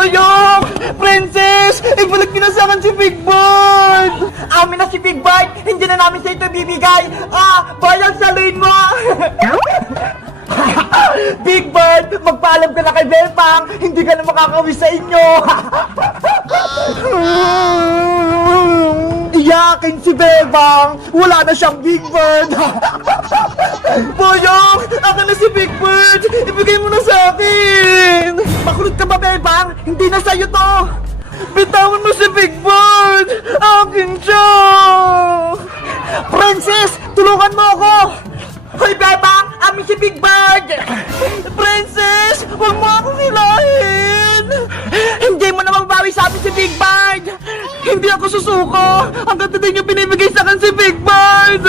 Boyong! Princess! Ibalik niyo na sa akin si Big Bird! Amin na si Big Bird! Hindi na namin sa ito bibigay! Boyong, saluhin mo! Big Bird! Magpaalam ka na kay Bebang! Hindi ka na makakauwi sa inyo! Iyakin si Bebang! Wala na siyang Big Bird! Boyong! Akin na si Big Bird! Ibigay mo na sa akin! Makulit ka ba, Bebang? Hindi na sa'yo to! Bitawan mo si Big Bird! Akin siya! Princess! Tulungan mo ako! Hoy, Bebang! Amin si Big Bird! Princess! Huwag mo akong hilahin! Hindi mo na mabawi sa amin si Big Bird! Hindi ako susuko! Hanggang today niyo pinibigay sa akin si Big Bird!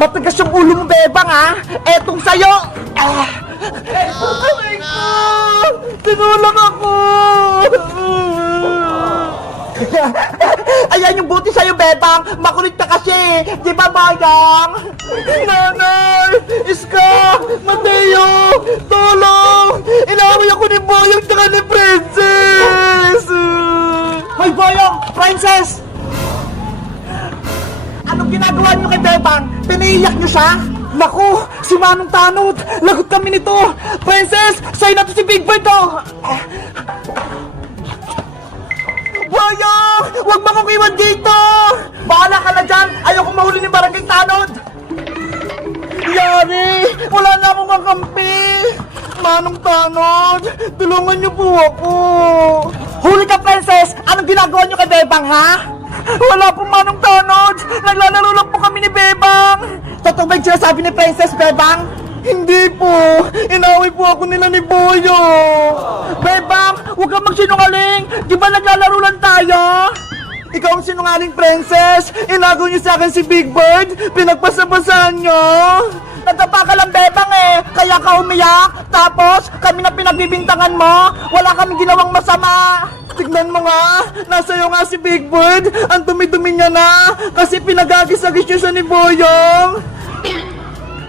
Matigas yung ulo mo, Bebang, ha? Etong sa'yo! Aray ko! Tinulang ako! Ayan yung buti sa'yo, Bebang! Makulit ka kasi! Di ba, Bayang? Nanay! Iska! Mateo! Tulong! Inaway ako ni Boyong tsaka ni Princess! Hoy, Boyong! Princess! Anong ginagawa niyo kay Bebang? Piniiyak niyo siya? Naku! Si Manong Tanod! Lagot kami nito! Princess! Sa'yo na to si Big Bird, oh! Boyong! Huwag mo kong iwan dito! Bahala ka na dyan! Ayoko mahuli ni Barangay Tanod! Yari! Wala na akong kakampi! Manong Tanod! Tulungan niyo po ako! Huli ka, Princess! Anong ginagawa niyo kay Bebang, ha? Wala po, Manong Tanod! Naglalaro lang po kami ni Bebang! Totoo ba yung sinasabi ni Princess, Bebang? Hindi po! Inaway po ako nila ni Boyo! Bebang! Huwag kang magsinungaling! Di ba naglalaro lang tayo? Ikaw ang sinungaling, Princess! Inagaw niyo sa akin si Big Bird! Pinagpasabasahan niyo! Nagtapa ka lang, Bebang, eh! Kaya ka umiyak! Tapos, kami na pinagbibintangan mo! Wala kaming ginawang masama! Tignan mo nga! Nasa'yo nga si Big Bird! Ang dumi-dumi niya na! Kasi pinagagis-agis niyo siya ni Boyong!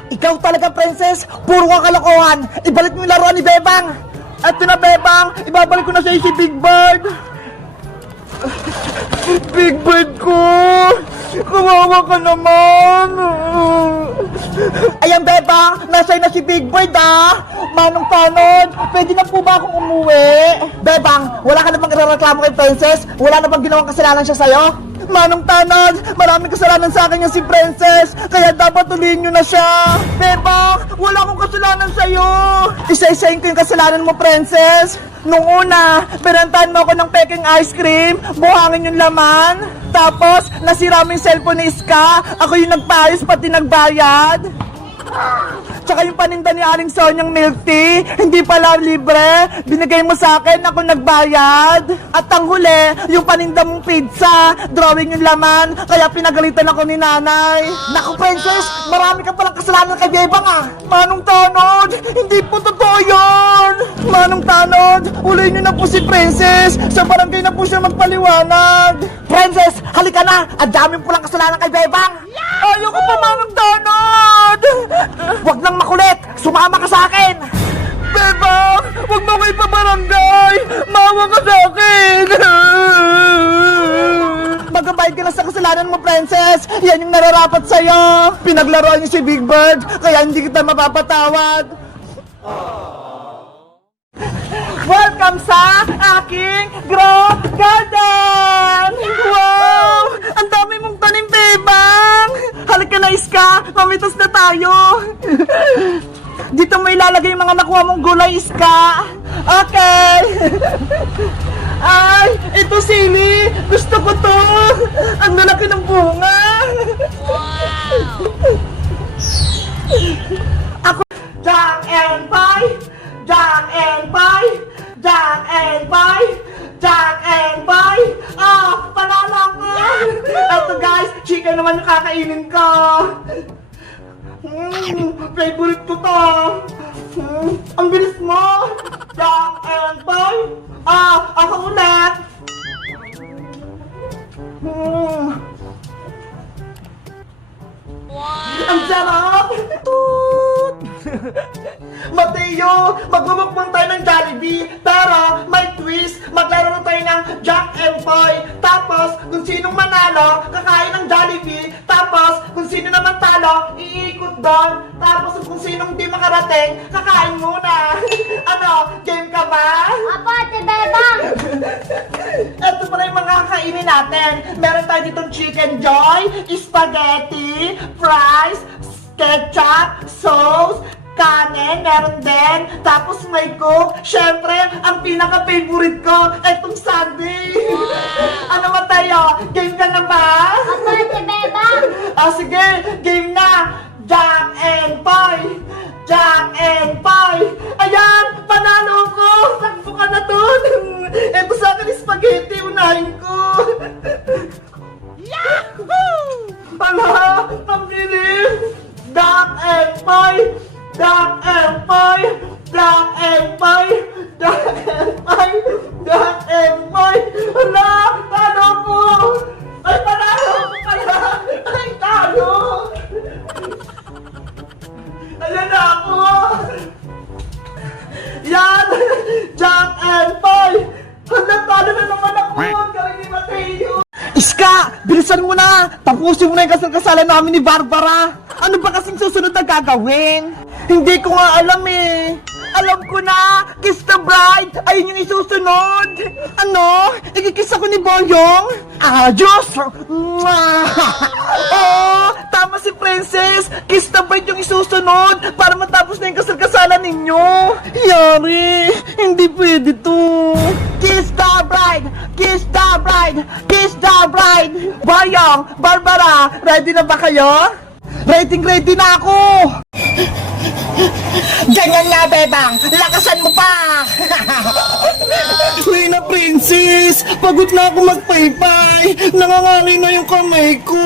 Ikaw talaga, Princess! Puro ka kalokohan! Ibalik mo yung laruan ni Bebang! At na, Bebang! Ibabalik ko na sa'yo si Big Bird! Big Bird ko! Kawawa ka naman! Ayan, Bebang! Nasa'yo na si Big Bird, ah! Manong Tanod! Pwede na po ba akong umuwi? Bebang! Wala ka na bang irareklamo kay Princess? Wala na bang ginawang kasalanan siya sa'yo? Manong Tanod! Maraming kasalanan sa akin yung si Princess! Kaya dapat ulihin nyo na siya! Bebang! Wala akong kasalanan sa'yo! Isa-isahin ko yung kasalanan mo, Princess! Nung una, binantahan mo ako ng peking ice cream, buhangin yung laman, tapos nasira mo yung cellphone ni Iska, ako yung nagpaayos pati nagbayad. Tsaka yung paninda ni Aling Sonyang milk tea, hindi pala libre, binigay mo sa akin, ako nagbayad. At ang huli, yung paninda mong pizza, drawing yung laman, kaya pinagalitan ako ni nanay. Naku, Princess, marami ka palang kasalanan kay Bebang, ah. Manong Tanod, hindi po totoo yun. Manong Tanod, ulihin niyo na po si Princess, sa barangay na po siya magpaliwanag. Princess, halika na, ang dami po lang kasalanan kay Bebang. Ayoko pa, Manong Tanod. Huwag nang makulit! Sumama ka sa akin! Bebang! Huwag mo ko ipabarangay! Mawa ka sa akin! Magbabayad ka na sa kasalanan mo, Princess! Yan yung nararapat sa'yo! Pinaglaruan niyo si Big Bird, kaya hindi kita mapapatawad! Welcome sa aking grow garden! Wow! Ang dami mong tanim, Bebang! Halika na, Iska! Mamitos na tayo! Dito mo ilalagay yung mga nakuha mong gulay, Iska! Okay! Ay! Ito, sili! Gusto ko to! Ang lalaki ng bunga! Ako! Jack and Pie! Jack and Pie! Jack and Pie! Jack and Pie! Panalo ko! Ito, guys, chicken naman yung kakainin ko! Favorite ko to! Ang bilis mo! Jack and Pie! Ako ulit! Wow! Ang sarap! Toot! Mateo, magmumukbang tayo ng Jollibee. Tara, may twist. talo, kakain ng Jollibee. Tapos, kung sino naman talo, iikot doon. Tapos, kung sinong di makarating, kakain muna. Ano, game ka ba? Apo, Ate Bebang! Ito pala yung mga kakainin natin. Meron tayo ditong chicken joy, spaghetti, fries, ketchup, sauce, kanin, meron din. Tapos may coke. Syempre, ang pinaka-favorite ko, etong sundae. Ano Mateo? Game ka na ba? Apo, Ate Bebang! Sige, game na. Jack and Poy! Jack and Poy! Ayan! Panalo ko! Takbo ka na dun! Eto sa akin yung spaghetti, unahin ko! Yahoo! Hala! Pambili! Jack and Poy! Jack and Poy! Jack and Poy! Jack and Poy! Jack and Poy! Hala! Talo ko! Ay, panalo ko pala! Ay, talo! Ayan na ako! Yan! Jack and Poy! Talo na naman ako! Galing ni Mateo! Iska! Bilisan mo na! Tapusin mo na yung kasal-kasalan namin ni Barbara! Ano ba kasing susunod na gagawin? Hindi ko nga alam eh! Alam ko na! Kiss the bride! Ayun yung isusunod! Ano? Ikikiss ako ni Boyong? Diyos! Oo! Tama si Princess! Kiss the bride yung isusunod para matapos na yung kasal-kasalan ninyo! Yari! Hindi pwede to! Kiss the bride! Kiss the bride! Kiss the bride! Boyong! Barbara! Ready na ba kayo? Ready na ako! Ganyan nga, Bebang! Lakasan mo pa! Uy na, Princess! Pagod na ako magpaypay! Nangangali na yung kamay ko!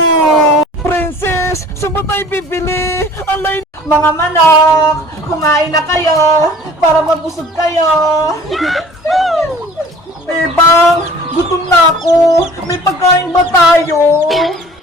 Princess! Saan ba tayo bibili? Alay... Mga manok! Kumain na kayo! Para mabusog kayo! Bebang! Gutom na ako! May pagkain ba tayo?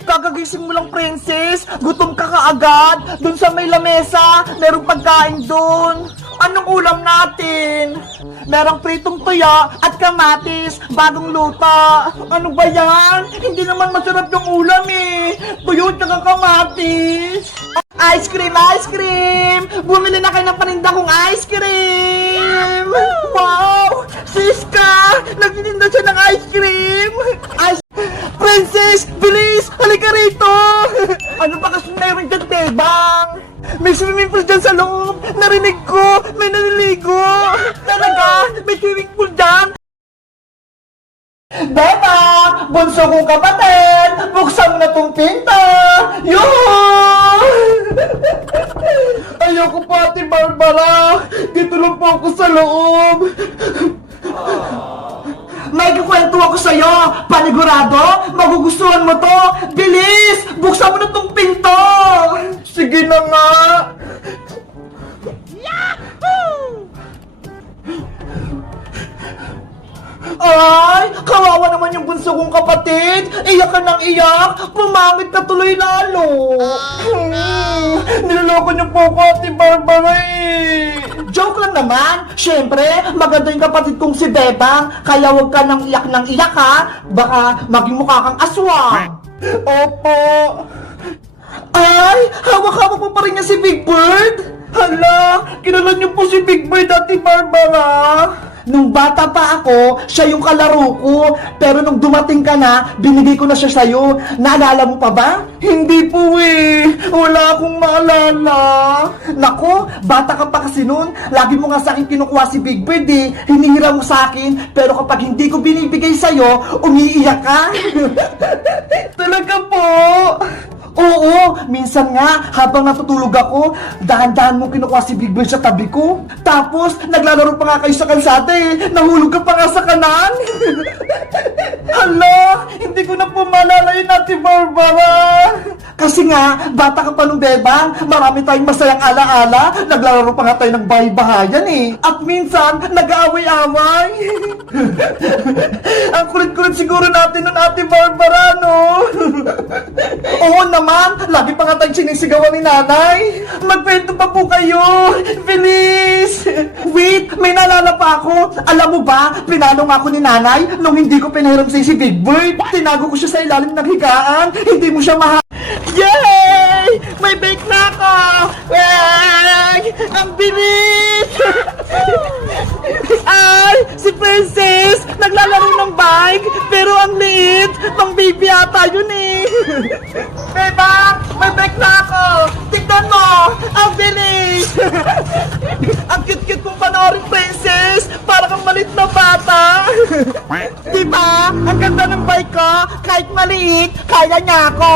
Kagagising mo lang, Princess. Gutom ka kaagad. Doon sa may lamesa, merong pagkain doon. Anong ulam natin? Merong pritong tuya at kamatis, bagong luta. Ano ba yan? Hindi naman masarap yung ulam eh. Tuyo at saka kamatis. Ice cream, ice cream! Bumili na kayo ng paninda kong ice cream! Wow! Siska! Nagtitinda siya ng ice cream! Ice... Princess! Bilis! Halika rito! Ano ba kasi meron dyan, Bebang? May swimming pool dyan sa loob! Narinig ko! May naliligo! Talaga? May swimming pool dyan? Bebang! Bunso kong kapatid! Buksan mo na tong pinto! Yoo! Ayoko pa, Ate Barbara! Dito lang po ako sa loob! May kukwento ako sa'yo! Panigurado! Magugustuhan mo to! Bilis! Buksan mo na tong pinto! Sige na nga! Yahoo! Ay! Kawawa naman yung bunso kong kapatid! Iyak ka ng iyak! Pumangit ka tuloy lalo! Niloloko niyo po ako, Ate Barbara eh! Joke lang naman! Siyempre, maganda yung kapatid kong si Bebang, kaya huwag ka nang iyak ha! Baka maging mukha kang aswang! Opo! Ay! Hawak-hawak mo pa rin niya si Big Bird! Hala! Kilala niyo po si Big Bird, Ate Barbara! Nung bata pa ako, siya yung kalaro ko. Pero nung dumating ka na, binigay ko na siya sa'yo. Naalala mo pa ba? Hindi po eh. Wala akong maalala. Nako, bata ka pa kasi nun. Lagi mo nga sa akin kinukuha si Big Bird eh. Hinihira mo sa akin. Pero kapag hindi ko binibigay sa'yo, umiiyak ka. Talaga po. Oo, minsan nga, habang natutulog ako, dahan-dahan mo kinukuha si Big Bird sa tabi ko. Tapos, naglalaro pa nga kayo sa kalsada eh. Nahulog ka pa nga sa kanan. Hala, hindi ko na po maalala yun, Ate Barbara. Kasi nga, bata ka pa nung Bebang, marami tayong masayang ala-ala. Naglalaro pa nga tayo ng bahay-bahayan eh. At minsan, nag-aaway-away. Ang kulit-kulit siguro natin nun, Ate Barbara, no? Oo naman, lagi pa nga tayong sinisigawan ni nanay. Magkwento pa po kayo. Bilis! Wait, may naalala pa pa ako. Alam mo ba, pinalo nga ako ni nanay nung hindi ko pinahiram sa'yo si Big Boy. Tinago ko siya sa ilalim ng higaan. Hindi mo siya Yay! May bake na ako! Yay! Ang bilis! Ay! Si Princess! Naglalaro ng bike! Pero ang liit! Pang baby ata yun eh! Beba! May bake na ako! Tignan mo! Ang bilis! Ang cute-cute mong panoorin, Princess! Para kang malit na bata! Diba? Ang ganda ng bike ko! Kahit maliit, kaya niya ako!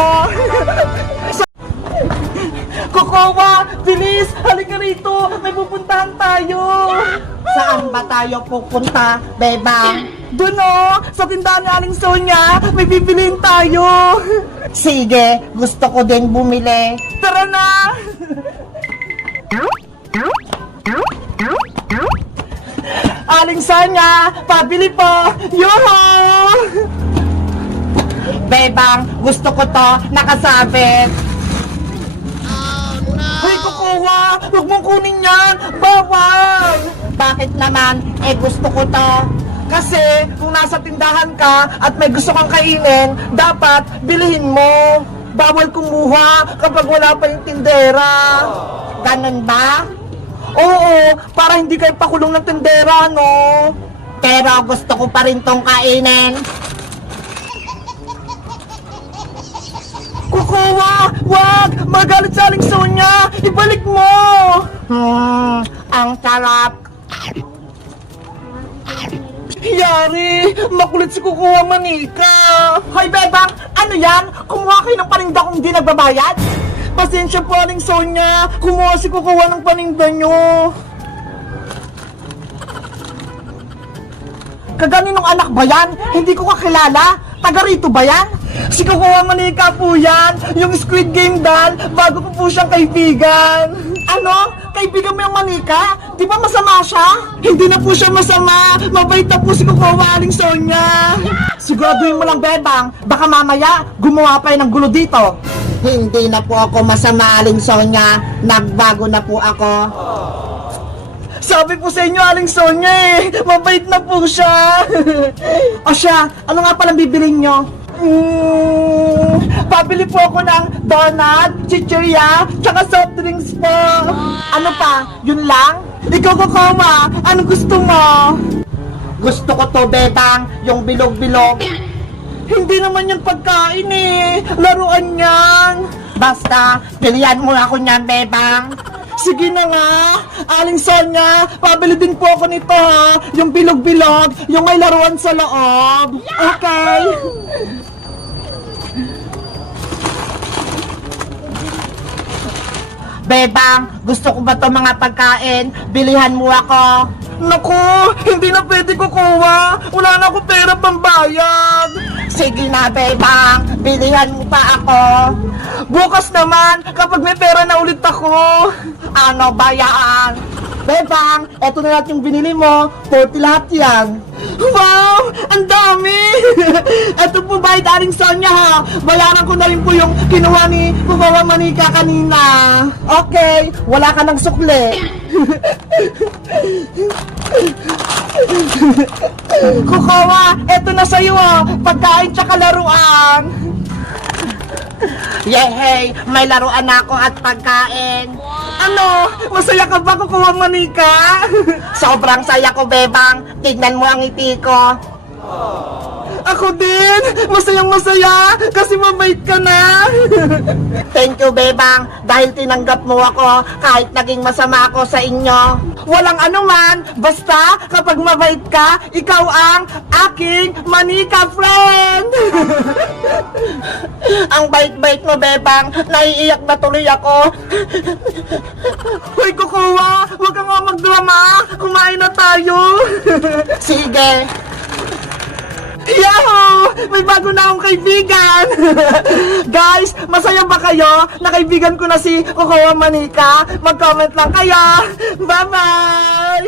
Kokowa! Bilis! Halika rito! May pupuntahan tayo! Saan ba tayo pupunta, Bebang? Doon o! Sa tindahan ni Aling Sonia! May bibiliin tayo! Sige! Gusto ko din bumili! Tara na! Aling Sonia! Pabili po! Yoho! Bebang, gusto ko to nakasabit. Hoy, Kukuha! Huwag mong kunin yan! Bawal! Bakit naman? Eh, gusto ko to. Kasi, kung nasa tindahan ka at may gusto kang kainin, dapat bilihin mo. Bawal kumuha kapag wala pa yung tindera. Ganun ba? Oo, para hindi kayo pakulong ng tindera, no? Pero gusto ko pa rin tong kainin. Kukuha! Wag! Magalit sa Aling Sonia! Ibalik mo! Ang sarap! Yari! Makulit si Kukuha Manika! Hoy, Bebang! Ano yan? Kumuha kayo ng paninda kung di nagbabayad? Pasensya po, Aling Sonia! Kumuha si Kukuha ng paninda nyo! Kaganinong anak ba yan? Hindi ko kakilala! Taga rito ba yan? Si Kukuha Manika po yan! Yung Squid Game doll, bago ko po siyang kaibigan! Ano? Kaibigan mo yung Manika? Di ba masama siya? Hindi na po siya masama! Mabait na po si Kukuha Aling Sonia! Siguraduhin mo lang, Bebang, baka mamaya gumawa pa yun ng gulo dito! Hindi na po ako masama, Aling Sonia! Nagbago na po ako! Sabi po sa inyo, Aling Sonia eh! Mabait na po siya! O siya, ano nga palang bibilin nyo? Pabili po ako ng donut, chichirya, tsaka soft drinks po. Ano pa? Yun lang? Ikaw, Kokoma, anong gusto mo? Gusto ko to, Bebang, yung bilog-bilog. Hindi naman yan pagkain eh. Laruan yan. Basta, pilihan mo ako niyan, Bebang. Sige na nga, Aling Sonia, pabili din po ako nito ha. Yung bilog-bilog, yung may laruan sa loob. Okay. Bebang, gusto ko ba to mga pagkain? Bilihan mo ako. Naku, hindi na pwede kukuha. Wala na akong pera pambayad. Sige na, Bebang, bilihan mo pa ako. Bukas naman, kapag may pera na ulit ako. Ano ba yan? Bebang, eto na lahat yung binili mo. 40 lahat yan. Wow! Ang dami! Eto po ba, Aling Sonia ha? Bayaran ko na rin po yung kinuha ni Kukuha Manika kanina. Okay, wala ka ng sukli. Kukuha, eto na sa'yo pagkain tsaka laruan. Yehey, may laruan ako at pagkain. Ano? Masaya ka ba, Kukuha Manika? Sobrang saya ko, Bebang. Tignan mo ang ngiti ko. Ako din! Masayang masaya! Kasi mabait ka na! Thank you, Bebang, dahil tinanggap mo ako kahit naging masama ako sa inyo. Walang anuman, basta kapag mabait ka, ikaw ang aking Manika friend! Ang bait-bait mo, Bebang, naiiyak na tuloy ako. Hoy, Kukuha, huwag ka nga magdrama! Kumain na tayo! Sige! Yahoo! May bago na akong kaibigan! Guys, masaya ba kayo na kaibigan ko na si Kukuha Manika? Mag-comment lang kayo! Bye-bye!